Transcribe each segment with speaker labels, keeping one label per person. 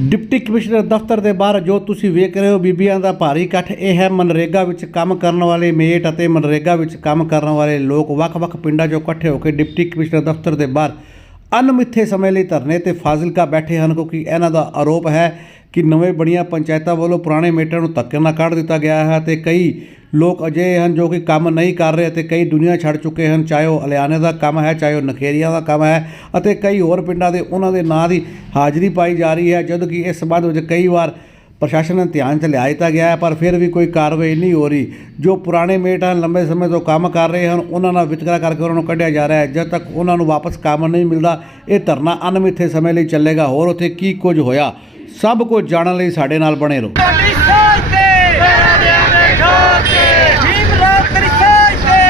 Speaker 1: Deputy commissioner ਦਫ਼ਤਰ ਦੇ ਬਾਹਰ ਜੋ ਤੁਸੀਂ ਵੇਖ ਰਹੇ ਹੋ ਬੀਬੀਆਂ ਦਾ ਭਾਰੀ ਇਕੱਠ, ਇਹ ਹੈ ਮਨਰੇਗਾ ਵਿੱਚ ਕੰਮ ਕਰਨ ਵਾਲੇ ਮੇਟ ਅਤੇ ਮਨਰੇਗਾ ਵਿੱਚ ਕੰਮ ਕਰਨ ਵਾਲੇ ਲੋਕ, ਵੱਖ-ਵੱਖ ਪਿੰਡਾਂ 'ਚੋਂ ਇਕੱਠੇ ਹੋ ਕੇ ਡਿਪਟੀ ਕਮਿਸ਼ਨਰ ਦਫ਼ਤਰ ਦੇ ਬਾਹਰ ਅਣਮਿੱਥੇ ਸਮੇਂ ਲਈ ਧਰਨੇ ਤੇ ਫਾਜ਼ਿਲਕਾ ਬੈਠੇ ਹਨ, ਕਿਉਂਕਿ ਇਹਨਾਂ ਦਾ ਆਰੋਪ ਹੈ ਕਿ ਨਵੇਂ ਬਣੀਆਂ ਪੰਚਾਇਤਾਂ ਵੱਲੋਂ ਪੁਰਾਣੇ ਮੇਟਾਂ ਨੂੰ ਧੱਕੇ ਨਾਲ ਕੱਢ ਦਿੱਤਾ ਗਿਆ ਹੈ ਤੇ ਕਈ ਲੋਕ ਅਜਿਹੇ ਹਨ ਜੋ ਕਿ ਕੰਮ ਨਹੀਂ ਕਰ ਰਹੇ ਅਤੇ ਕਈ ਦੁਨੀਆ ਛੱਡ ਚੁੱਕੇ ਹਨ, ਚਾਹੇ ਉਹ ਹਲਿਆਣੇ ਦਾ ਕੰਮ ਹੈ, ਚਾਹੇ ਉਹ ਨਖੇਰੀਆਂ ਦਾ ਕੰਮ ਹੈ ਅਤੇ ਕਈ ਹੋਰ ਪਿੰਡਾਂ ਦੇ ਉਹਨਾਂ ਦੇ ਨਾਂ ਦੀ ਹਾਜ਼ਰੀ ਪਾਈ ਜਾ ਰਹੀ ਹੈ, ਜਦੋਂ ਕਿ ਇਸ ਸੰਬੰਧ ਵਿੱਚ ਕਈ ਵਾਰ ਪ੍ਰਸ਼ਾਸਨ ਨੇ ਧਿਆਨ 'ਚ ਲਿਆ ਦਿੱਤਾ ਗਿਆ ਹੈ, ਪਰ ਫਿਰ ਵੀ ਕੋਈ ਕਾਰਵਾਈ ਨਹੀਂ ਹੋ ਰਹੀ। ਜੋ ਪੁਰਾਣੇ ਮੇਟ ਹਨ, ਲੰਬੇ ਸਮੇਂ ਤੋਂ ਕੰਮ ਕਰ ਰਹੇ ਹਨ, ਉਹਨਾਂ ਨਾਲ ਵਿਤਕਰਾ ਕਰਕੇ ਉਹਨਾਂ ਨੂੰ ਕੱਢਿਆ ਜਾ ਰਿਹਾ ਹੈ। ਜਦ ਤੱਕ ਉਹਨਾਂ ਨੂੰ ਵਾਪਸ ਕੰਮ ਨਹੀਂ ਮਿਲਦਾ, ਇਹ ਧਰਨਾ ਅਣਮਿੱਥੇ ਸਮੇਂ ਲਈ ਚੱਲੇਗਾ। ਹੋਰ ਉੱਥੇ ਕੀ ਕੁਝ ਹੋਇਆ? ਸਭ ਕੁਝ ਜਾਣਨ ਲਈ ਸਾਡੇ ਨਾਲ ਬਣੇ ਰਹੋ
Speaker 2: ਤੇਰੀ ਸੋਚ ਤੇ ਮੇਰਾ ਦੇ ਠੋਕ ਤੇ ਭੀਮ ਰਾਮ ਤੇਰੀ ਸੋਚ ਤੇ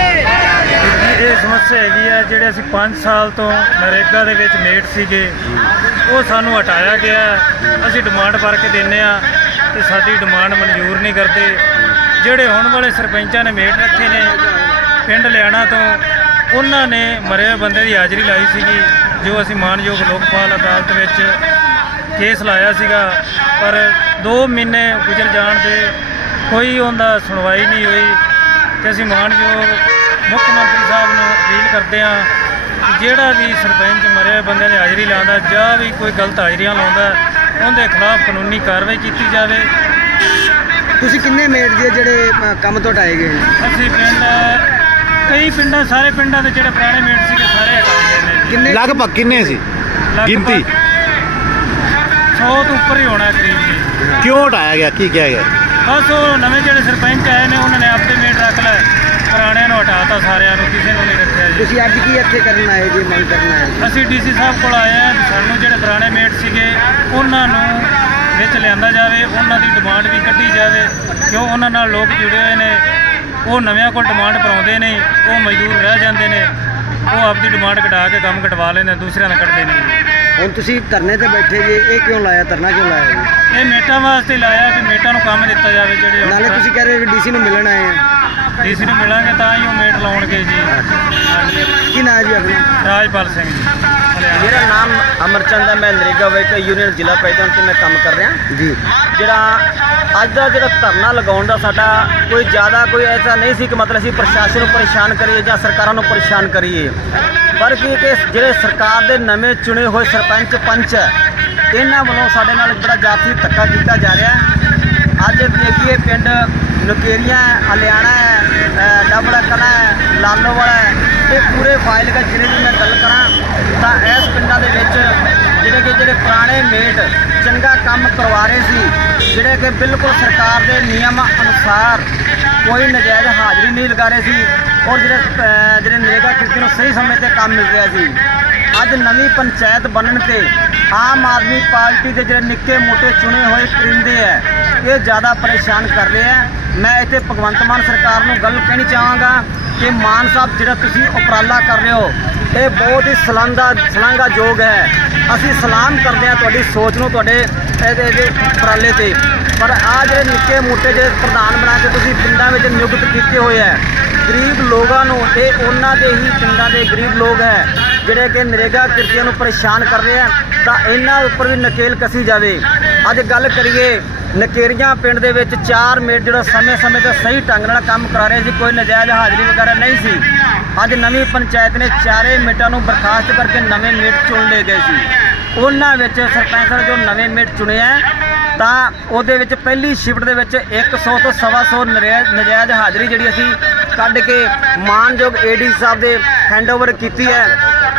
Speaker 3: ਇਹ ਸਮੱਸਿਆ ਹੈਗੀ ਆ ਜਿਹੜੇ ਅਸੀਂ 5 ਸਾਲ ਤੋਂ ਨਰੇਗਾ ਦੇ ਵਿੱਚ ਮੇਟ ਸੀਗੇ, ਉਹ ਸਾਨੂੰ ਹਟਾਇਆ ਗਿਆ ਅਸੀਂ ਡਿਮਾਂਡ ਭਰ ਕੇ ਦਿੰਨੇ ਆ ਤੇ ਸਾਡੀ ਡਿਮਾਂਡ ਮਨਜ਼ੂਰ ਨਹੀਂ ਕਰਦੇ। ਜਿਹੜੇ ਹੁਣ ਵਾਲੇ ਸਰਪੰਚਾਂ ਨੇ ਮੇਟ ਰੱਖੇ ਨੇ, ਪਿੰਡ ਲਿਆਣਾ ਤੋਂ, ਉਹਨਾਂ ਨੇ ਮਰੇ ਹੋਏ ਬੰਦੇ ਦੀ ਹਾਜ਼ਰੀ ਲਾਈ ਸੀਗੀ, ਜੋ ਅਸੀਂ ਮਾਨਯੋਗ ਲੋਕਪਾਲ ਅਦਾਲਤ ਵਿੱਚ ਕੇਸ ਲਾਇਆ ਸੀਗਾ। ਪਰ 2 ਮਹੀਨੇ ਗੁਜ਼ਰ ਜਾਣ ਦੇ ਕੋਈ ਉਹਦਾ ਸੁਣਵਾਈ ਨਹੀਂ ਹੋਈ ਤੇ ਅਸੀਂ ਮਾਨਯੋਗ ਮੁੱਖ ਮੰਤਰੀ ਸਾਹਿਬ ਨੂੰ ਅਪੀਲ ਕਰਦੇ ਹਾਂ ਕਿ ਜਿਹੜਾ ਵੀ ਸਰਪੰਚ ਮਰੇ ਹੋਏ ਬੰਦੇ ਦੀ ਹਾਜ਼ਰੀ ਲਾਉਂਦਾ ਜਾਂ ਵੀ ਕੋਈ ਗਲਤ ਹਾਜ਼ਰੀਆਂ ਲਾਉਂਦਾ ਉਹਦੇ ਖਿਲਾਫ ਕਾਨੂੰਨੀ ਕਾਰਵਾਈ ਕੀਤੀ ਜਾਵੇ।
Speaker 4: ਤੁਸੀਂ ਕਿੰਨੇ ਮੇਟ ਜੀ ਜਿਹੜੇ ਅ, ਕੰਮ ਤੋਂ ਹਟਾਏ ਗਏ ਨੇ?
Speaker 3: ਅਸੀਂ ਪਿੰਡ ਕਈ ਪਿੰਡਾਂ ਸਾਰੇ ਪਿੰਡਾਂ ਦੇ ਜਿਹੜੇ ਪੁਰਾਣੇ ਮੇਟ ਸੀਗੇ ਸਾਰੇ ਹਟਾਏ ਗਏ ਨੇ ਜੀ।
Speaker 4: ਕਿੰਨੇ
Speaker 1: ਲਗਭਗ ਕਿੰਨੇ ਸੀ?
Speaker 3: ਲਗਭਗ
Speaker 1: ਗਿਣਤੀ?
Speaker 3: 100 ਤੋਂ ਉੱਪਰ ਹੀ ਹੋਣਾ ਕਰੀਬ ਜੀ।
Speaker 1: ਕਿਉਂ ਹਟਾਇਆ ਗਿਆ? ਕੀ ਕਿਹਾ ਗਿਆ?
Speaker 3: ਬਸ ਉਹ ਨਵੇਂ ਜਿਹੜੇ ਸਰਪੰਚ ਆਏ ਨੇ ਉਹਨਾਂ ਨੇ ਆਪੇ ਮੇਟ ਰੱਖ ਲੈ ਪੁਰਾਣਿਆਂ ਨੂੰ ਹਟਾਤਾ ਸਾਰਿਆਂ ਨੂੰ ਕਿਸੇ ਨੂੰ ਨਹੀਂ ਰੱਖਿਆ ਜੀ
Speaker 4: ਤੁਸੀਂ ਅੱਜ ਕੀ ਇੱਥੇ ਕਰਨ ਆਏ ਜੀ ਮੰਗ ਕਰਨ ਆਏ?
Speaker 3: ਅਸੀਂ ਡੀਸੀ ਸਾਹਿਬ ਕੋਲ ਆਏ ਆ ਸਾਨੂੰ ਜਿਹੜੇ ਪੁਰਾਣੇ ਮੇਟ ਸੀਗੇ ਉਹਨਾਂ ਨੂੰ ਵਿੱਚ ਲਿਆਂਦਾ ਜਾਵੇ ਉਹਨਾਂ ਦੀ ਡਿਮਾਂਡ ਵੀ ਕੱਢੀ ਜਾਵੇ ਕਿਉਂ ਉਹਨਾਂ ਨਾਲ ਲੋਕ ਜੁੜੇ ਹੋਏ ਨੇ ਉਹ ਨਵਿਆਂ ਕੋਲ ਡਿਮਾਂਡ ਭਰਾਉਂਦੇ ਨੇ ਉਹ ਮਜ਼ਦੂਰ ਰਹਿ ਜਾਂਦੇ ਨੇ ਉਹ ਆਪਦੀ ਡਿਮਾਂਡ ਕਢਾ ਕੇ ਕੰਮ ਕਟਵਾ ਲੈਂਦੇ ਦੂਸਰਿਆਂ ਦਾ ਕੱਢਦੇ ਨਹੀਂ
Speaker 4: ਹੁਣ ਤੁਸੀਂ ਧਰਨੇ ਤੇ ਬੈਠੇ ਜੀ ਇਹ ਕਿਉਂ ਲਾਇਆ ਧਰਨਾ ਕਿਉਂ ਲਾਇਆ ਜੀ?
Speaker 3: ਇਹ ਮੇਟਾਂ ਵਾਸਤੇ ਲਾਇਆ ਕਿ ਮੇਟਾਂ ਨੂੰ ਕੰਮ ਦਿੱਤਾ ਜਾਵੇ ਜਿਹੜੇ
Speaker 4: ਨਾਲੇ ਤੁਸੀਂ ਕਹਿ ਰਹੇ ਹੋ ਡੀਸੀ ਨੂੰ ਮਿਲਣ ਆਏ ਆ।
Speaker 3: ਡੀਸੀ ਨੂੰ ਮਿਲਾਂਗੇ ਤਾਂ ਹੀ ਉਹ ਮੇਟ ਲਾਉਣਗੇ ਜੀ। ਹਾਂਜੀ
Speaker 4: ਕੀ ਨਾਂ ਹੈ ਜੀ ਆਪਣਾ?
Speaker 3: ਰਾਜਪਾਲ ਸਿੰਘ ਜੀ।
Speaker 5: ਮੇਰਾ ਨਾਮ ਅਮਰਚੰਦ ਹੈ ਮੈਂ ਨਰੇਗਾ ਵੇਕ ਯੂਨੀਅਨ ਜ਼ਿਲ੍ਹਾ ਪ੍ਰੈਜ਼ੀਡੈਂਟ ਤੇ ਮੈਂ ਕੰਮ ਕਰ ਰਿਹਾ।
Speaker 4: ਜੀ।
Speaker 5: ਜਿਹੜਾ ਅੱਜ ਦਾ ਜਿਹੜਾ ਧਰਨਾ ਲਗਾਉਣ ਦਾ ਸਾਡਾ ਕੋਈ ਜ਼ਿਆਦਾ ਕੋਈ ਐਸਾ ਨਹੀਂ ਸੀ ਕਿ ਮਤਲਬ ਅਸੀਂ ਪ੍ਰਸ਼ਾਸਨ ਨੂੰ ਪਰੇਸ਼ਾਨ ਕਰੀਏ ਜਾਂ ਸਰਕਾਰਾਂ ਨੂੰ ਪਰੇਸ਼ਾਨ ਕਰੀਏ। ਪਰ ਕੀ ਕਿ ਜਿਹੜੇ ਸਰਕਾਰ ਦੇ ਨਵੇਂ ਚੁਣੇ ਹੋਏ ਸਰਪੰਚ ਪੰਚ ਹੈ ਇਹਨਾਂ ਵੱਲੋਂ ਸਾਡੇ ਨਾਲ ਬੜਾ ਜਾਤੀ ਧੱਕਾ ਕੀਤਾ ਜਾ ਰਿਹਾ ਅੱਜ ਦੇਖੀਏ ਪਿੰਡ ਨਕੇਰੀਆਂ ਹਲਿਆਣਾ ਹੈ ਡਬੜਾ ਕਲਾ ਹੈ ਲਾਲੋਵਾਲਾ ਹੈ ਇਹ ਪੂਰੇ ਫਾਈਲ ਦਾ ਜ਼ਿਲ੍ਹੇ ਦੀ ਮੈਂ ਗੱਲ ਕਰਾਂ ਤਾਂ ਜਿਹੜੇ ਪੁਰਾਣੇ ਮੇਟ ਚੰਗਾ ਕੰਮ ਕਰਵਾ ਰਹੇ ਸੀ, ਜਿਹੜੇ ਕਿ ਬਿਲਕੁਲ ਸਰਕਾਰ ਦੇ ਨਿਯਮਾਂ ਅਨੁਸਾਰ ਕੋਈ ਨਜਾਇਜ਼ ਹਾਜ਼ਰੀ ਨਹੀਂ ਲਗਾ ਰਹੇ ਸੀ ਔਰ ਜਿਹੜੇ ਜਿਹੜੇ ਨਰੇਗਾ ਕਿਰਤੀ ਨੂੰ ਸਹੀ ਸਮੇਂ ਤੇ ਕੰਮ ਮਿਲ ਰਿਹਾ ਸੀ। ਅੱਜ ਨਵੀਂ ਪੰਚਾਇਤ ਬਣਨ ਤੇ ਆਮ ਆਦਮੀ ਪਾਰਟੀ ਦੇ ਜਿਹੜੇ ਨਿੱਕੇ ਮੋਟੇ ਚੁਣੇ ਹੋਏ ਕਰਿੰਦੇ ਹੈ ਇਹ ਜ਼ਿਆਦਾ ਪਰੇਸ਼ਾਨ ਕਰ ਰਹੇ ਹੈ ਮੈਂ ਇੱਥੇ ਭਗਵੰਤ ਮਾਨ ਸਰਕਾਰ ਨੂੰ ਗੱਲ ਕਹਿਣੀ ਚਾਹਾਂਗਾ ਕਿ ਮਾਨ ਸਾਹਿਬ, ਜਿਹੜਾ ਤੁਸੀਂ ਉਪਰਾਲਾ ਕਰ ਰਹੇ ਹੋ ਇਹ ਬਹੁਤ ਹੀ ਸਲਾਂਦਾ ਸ਼ਲਾਘਾਯੋਗ ਹੈ। ਅਸੀਂ ਸਲਾਮ ਕਰਦੇ ਹਾਂ ਤੁਹਾਡੀ ਸੋਚ ਨੂੰ, ਤੁਹਾਡੇ ਇਹਦੇ ਇਹਦੇ ਉਪਰਾਲੇ ਤੇ। ਪਰ ਆ ਜਿਹੜੇ ਨਿੱਕੇ ਮੋਟੇ ਜਿਹੜੇ ਪ੍ਰਧਾਨ ਬਣਾ ਕੇ ਤੁਸੀਂ ਪਿੰਡਾਂ ਵਿੱਚ ਨਿਯੁਕਤ ਕੀਤੇ ਹੋਏ ਹੈ, ਗਰੀਬ ਲੋਕਾਂ ਨੂੰ, ਇਹ ਉਹਨਾਂ ਦੇ ਹੀ ਪਿੰਡਾਂ ਦੇ ਗਰੀਬ ਲੋਕ ਹੈ, ਜਿਹੜੇ ਕਿ ਨਰੇਗਾ ਕਿਰਤੀਆਂ ਨੂੰ ਪਰੇਸ਼ਾਨ ਕਰ ਰਹੇ ਆ ਤਾਂ ਇਹਨਾਂ ਉੱਪਰ ਵੀ ਨਕੇਲ ਕਸੀ ਜਾਵੇ। ਅੱਜ ਗੱਲ ਕਰੀਏ ਨਕੇਰੀਆਂ ਪਿੰਡ ਦੇ ਵਿੱਚ ਚਾਰ ਮੇਟ ਜਿਹੜਾ ਸਮੇਂ-ਸਮੇਂ ਤੇ ਸਹੀ ਢੰਗ ਨਾਲ ਕੰਮ ਕਰਾ ਰਹੇ ਸੀ, ਕੋਈ ਨਜਾਇਜ਼ ਹਾਜ਼ਰੀ ਵਗੈਰਾ ਨਹੀਂ ਸੀ। ਅੱਜ ਨਵੀਂ ਪੰਚਾਇਤ ਨੇ ਚਾਰੇ ਮੇਟਾਂ ਨੂੰ ਬਰਖਾਸਤ ਕਰਕੇ ਨਵੇਂ ਮੇਟ ਚੁਣ ਲਏ ਗਏ ਸੀ। ਉਹਨਾਂ ਵਿੱਚ ਸਰਪੰਚ ਨੇ ਜੋ ਨਵੇਂ ਮੇਟ ਚੁਣੇ ਆ, ਤਾਂ ਉਹਦੇ ਵਿੱਚ ਪਹਿਲੀ ਸ਼ਿਫਟ ਦੇ ਵਿੱਚ 100 ਤੋਂ ਸਵਾ ਸੌ ਨਜਾਇਜ਼ ਨਜਾਇਜ਼ ਹਾਜ਼ਰੀ ਜਿਹੜੀ ਅਸੀਂ ਕੱਢ ਕੇ ਮਾਨਯੋਗ ਏਡੀ ਸਾਹਿਬ ਦੇ ਹੈਂਡਓਵਰ ਕੀਤੀ ਹੈ।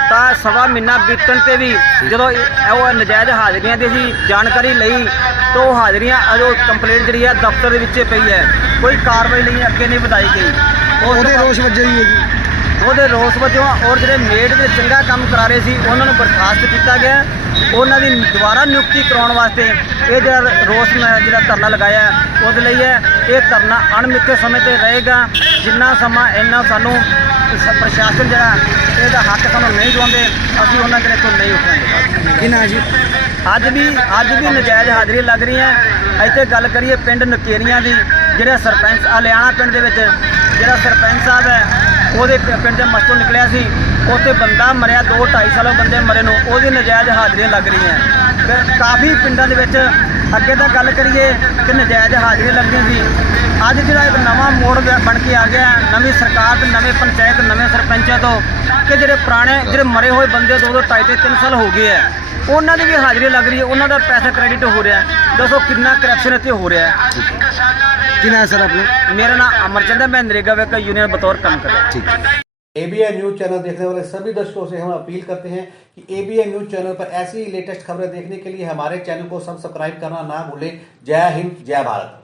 Speaker 5: ਤਾਂ ਸਵਾ ਮਹੀਨਾ ਬੀਤਣ ਤੇ ਵੀ ਜਦੋਂ ਉਹ ਨਜਾਇਜ਼ ਹਾਜ਼ਰੀਆਂ ਦੀ ਅਸੀਂ ਜਾਣਕਾਰੀ ਲਈ ਤਾਂ ਉਹ ਹਾਜ਼ਰੀਆਂ ਅਜੋ ਕੰਪਲੇਂਟ ਜਿਹੜੀ ਹੈ ਦਫ਼ਤਰ ਦੇ ਵਿੱਚ ਪਈ ਹੈ। ਕੋਈ ਕਾਰਵਾਈ ਨਹੀਂ ਅੱਗੇ ਨਹੀਂ ਵਧਾਈ ਗਈ। ਉਸ ਤੋਂ
Speaker 4: ਉਹਦੇ
Speaker 5: ਬਾਅਦ-
Speaker 4: ਰੋਸ਼ ਵਜੋਂ ਹੀ ਹੈ ਜੀ।
Speaker 5: ਉਹਦੇ ਰੋਸ ਵਜੋਂ ਔਰ ਜਿਹੜੇ ਮੇਡ ਦੇ ਚੰਗਾ ਕੰਮ ਕਰਾ ਰਹੇ ਸੀ ਉਹਨਾਂ ਨੂੰ ਬਰਖਾਸਤ ਕੀਤਾ ਗਿਆ। ਉਹਨਾਂ ਦੀ ਦੁਬਾਰਾ ਨਿਯੁਕਤੀ ਕਰਾਉਣ ਵਾਸਤੇ ਇਹ ਜਿਹੜਾ ਰੋਸ ਮੈਂ ਜਿਹੜਾ ਧਰਨਾ ਲਗਾਇਆ ਹੈ, ਉਹਦੇ ਲਈ ਹੈ ਇਹ ਧਰਨਾ ਅਣਮਿੱਥੇ ਸਮੇਂ ਤੇ ਰਹੇਗਾ। ਜਿੰਨਾ ਸਮਾਂ ਇੰਨਾ ਸਾਨੂੰ ਸ- ਪ੍ਰਸ਼ਾਸਨ ਜਿਹੜਾ ਇਹਦਾ ਹੱਕ ਸਾਨੂੰ ਨਹੀਂ ਦਵਾਉਂਦੇ ਅਸੀਂ ਉਹਨਾਂ ਦੇ ਤੋਂ ਨਹੀਂ ਉੱਠਾਂਗੇ।
Speaker 4: ਕੀ ਨਾਂ ਜੀ?
Speaker 5: ਅੱਜ ਵੀ ਅੱਜ ਵੀ ਨਜਾਇਜ਼ ਹਾਜ਼ਰੀ ਲੱਗ ਰਹੀ ਹੈ ਇੱਥੇ ਗੱਲ ਕਰੀਏ ਪਿੰਡ ਨਕੇਰੀਆਂ ਦੀ, ਜਿਹੜਾ ਸਰਪੰਚ ਅਲਿਆਣਾ ਪਿੰਡ ਦੇ ਵਿੱਚ ਜਿਹੜਾ ਸਰਪੰਚ ਸਾਹਿਬ ਹੈ, ਉਹਦੇ ਪਿੰਡ ਦੇ ਮਸਤੋਂ ਨਿਕਲਿਆ ਸੀ। ਉੱਥੇ ਬੰਦਾ ਮਰਿਆ 2 2.5 ਸਾਲ ਬੰਦੇ ਮਰੇ ਨੂੰ, ਉਹਦੀ ਨਜਾਇਜ਼ ਹਾਜ਼ਰੀਆਂ ਲੱਗ ਰਹੀ ਹੈ। ਕਾਫੀ ਪਿੰਡਾਂ ਦੇ ਵਿੱਚ ਅੱਗੇ ਤਾਂ ਗੱਲ ਕਰੀਏ ਕਿ ਨਜਾਇਜ਼ ਹਾਜ਼ਰੀ ਲੱਗਦੀ ਸੀ। ਅੱਜ ਜਿਹੜਾ ਇੱਕ ਨਵਾਂ ਮੋੜ ਬਣ ਕੇ ਆ ਗਿਆ, ਨਵੀਂ ਸਰਕਾਰ ਤੇ ਨਵੇਂ ਪੰਚਾਇਤ, ਨਵੇਂ ਸਰਪੰਚਾਂ ਤੋਂ ਕਿ ਜਿਹੜੇ ਪੁਰਾਣੇ, ਜਿਹੜੇ ਮਰੇ ਹੋਏ ਬੰਦੇ ਦੋ ਦੋ, ਢਾਈ ਤੇ 3 ਸਾਲ ਹੋ ਗਏ ਹੈ। ਉਹਨਾਂ ਦੀ ਵੀ ਹਾਜ਼ਰੀ ਲੱਗ ਰਹੀ ਹੈ ਉਹਨਾਂ ਦਾ ਪੈਸਾ ਕ੍ਰੈਡਿਟ ਹੋ ਰਿਹਾ ਹੈ ਦੱਸੋ ਕਿੰਨਾ ਕਰਪਸ਼ਨ ਇੱਥੇ ਹੋ ਰਿਹਾ ਹੈ
Speaker 4: ਕੀ ਨਾਮ ਹੈ ਸਰ ਆਪਣੇ
Speaker 5: मेरा नाम अमरचंद है मैं नरेगा वे का यूनियन बतौर काम कर रहा हूँ
Speaker 1: एबीएन न्यूज चैनल देखने वाले सभी दर्शकों से हम अपील करते हैं कि एबीएन न्यूज चैनल पर ऐसी ही लेटेस्ट खबरें देखने के लिए हमारे चैनल को सब्सक्राइब करना ना भूलें जय हिंद जय भारत